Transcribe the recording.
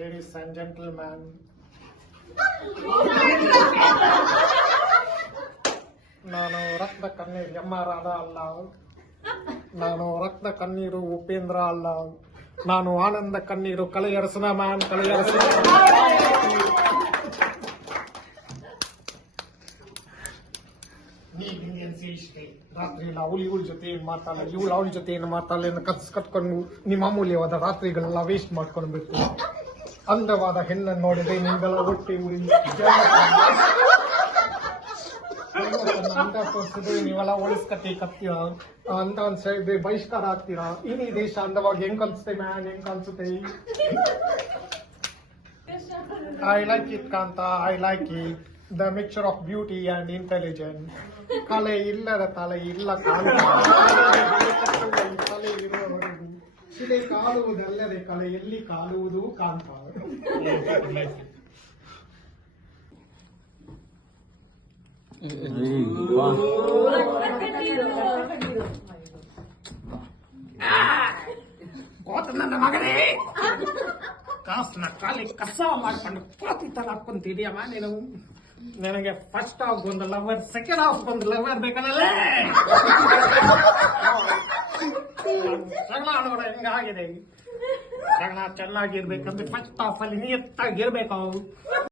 Ladies and gentlemen, ನಾನು ರಕ್ತ ಕಣ್ಣೀರು ಎಮ್ಮರಾದ ಅಲ್ಲ, ನಾನು ರಕ್ತ ಕಣ್ಣೀರು ಉಪೇಂದ್ರ ಅಲ್ಲ, ನಾನು ಆನಂದ ಕಣ್ಣೀರು ಕಳೆಯರಸನ ಮ್ಯಾನ್ ಕಳೆಯರಸನ. ಇಷ್ಟೇ ರಾತ್ರಿ ಅವಳ ಜೊತೆ ಏನ್ ಮಾತಾಡಲ್ಲ, ಇವಳು ಅವಳ ಜೊತೆ ಏನ್ ಮಾತಾಡಲ್ಲ ಕತ್ಸ್ ಕಟ್ಕೊಂಡು ನಿಮ್ಮ ಅಮೂಲ್ಯವಾದ ರಾತ್ರಿಗಳೆಲ್ಲ ವೇಸ್ಟ್ ಮಾಡ್ಕೊಂಡ್ಬಿಟ್ಟು ಅಂದವಾದ ಹೆಣ್ಣನ್ನು ನೋಡಿದೆ ನಿಮ್ಗೆಲ್ಲ ಹೊಟ್ಟೆ ಉರಿ ಅಂತ ತೋರಿಸಿದ್ರೆ ನೀವೆಲ್ಲ ಒಳಿಸ್ಕತಿ ಕತ್ತೀರ ಅಂತ ಒಂದ್ ಸೈಡ್ ಬಹಿಷ್ಕಾರ ಆಗ್ತೀರಾ. ಇಡೀ ದೇಶ ಅಂದವಾಗಿ ಹೆಂಗ್ ಅನ್ಸುತ್ತೆ ಮ್ಯಾನ್, ಹೆಂಗ್ ಅನ್ಸುತ್ತೆ? I like it Kantha, I like it the mixture of beauty and intelligence. ಕಲೆ ಇಲ್ಲದ ತಲೆ ಇಲ್ಲ ಕಾಂತ, ತಲೆ ಇರುವವರೆಗೂ ಶಿಲೆ ಕಾಲುವುದಲ್ಲದೆ ಕಲೆ ಎಲ್ಲಿ ಕಾಲುವುದು ಕಾಂತ. ಗೊತ್ತ ನನ್ನ ಮಗನೇ, ಕಾಸ್ನ ಕಾಲಿ ಕಸ ಮಾಡ್ಕೊಂಡು ಕೋತಿ ತರ ಹಾಕೊಂತಿದೀಯಮ್ಮ ನೀನು. ನನಗೆ ಫಸ್ಟ್ ಹಾಫ್ ಒಂದು ಲವರ್, ಸೆಕೆಂಡ್ ಹಾಫ್ ಒಂದು ಲವರ್ ಬೇಕಲ್ಲೇ. ಜಗಳ ಆಡೋಣ ಹೆಂಗಾಗಿದೆ. ಜಗಳ ಚೆನ್ನಾಗಿರ್ಬೇಕಂದ್ರೆ ಫಸ್ಟ್ ಹಾಫ್ ಅಲ್ಲಿ ನಿಯತ್ತಾಗಿರ್ಬೇಕು.